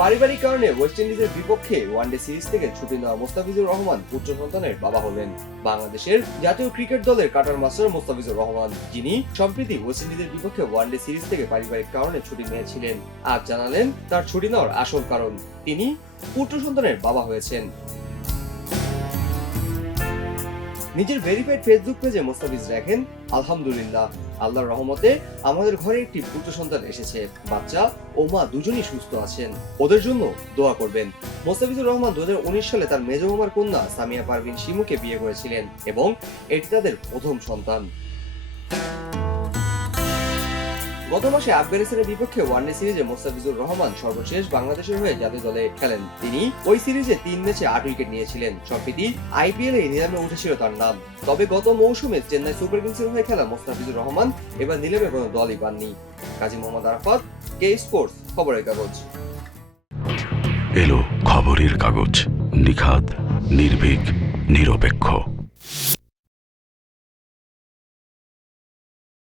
পারিবারিক কারণে ওয়েস্ট ইন্ডিজের বিপক্ষে ওয়ানডে সিরিজ থেকে ছুটি নেওয়া মোস্তাফিজুর রহমান পুত্র সন্তানের বাবা হলেন। বাংলাদেশের জাতীয় ক্রিকেট দলের কাটার মাস্টার মোস্তাফিজুর রহমান, যিনি সম্প্রতি ওয়েস্ট ইন্ডিজের বিপক্ষে ওয়ানডে সিরিজ থেকে পারিবারিক কারণে ছুটি নিয়েছিলেন। আজ জানালেন তার ছুটি নেওয়ার আসল কারণ, তিনি পুত্র সন্তানের বাবা হয়েছেন। নিজের ভেরিফাইড ফেসবুক পেজে মোস্তাফিজ লেখেন আলহামদুলিল্লাহ। আল্লাহর রহমতে আমাদের ঘরে একটি পুত্র সন্তান এসেছে। বাচ্চা ও মা দুজনই সুস্থ আছেন। ওদের জন্য দোয়া করবেন। মোস্তাফিজুর রহমান দু হাজার উনিশ সালে তার মেজ মামার কন্যা সামিয়া পারভিন শিমুকে বিয়ে করেছিলেন এবং এটি তাদের প্রথম সন্তান। গত মাসে আফগানিস্তানের বিপক্ষে ওয়ানডে সিরিজে মোস্তাফিজুর রহমান সর্বশেষ বাংলাদেশের হয়ে জাতীয় দলে খেলেন। তিনি ওই সিরিজে তিন ম্যাচে আট উইকেট নিয়েছিলেন। সম্প্রতি আইপিএল এ নিলামে উঠেছিল তার নাম। তবে গত মৌসুমে চেন্নাই সুপার কিংসের হয়ে খেলা মোস্তাফিজুর রহমান, এবার নিলামে কোনো দলই পাননি। কাজী মোহাম্মদ আরাফাত কে স্পোর্টস খবরের কাগজ। এলো খবরের কাগজ। নিখাত নির্ভীক, নিরপেক্ষ।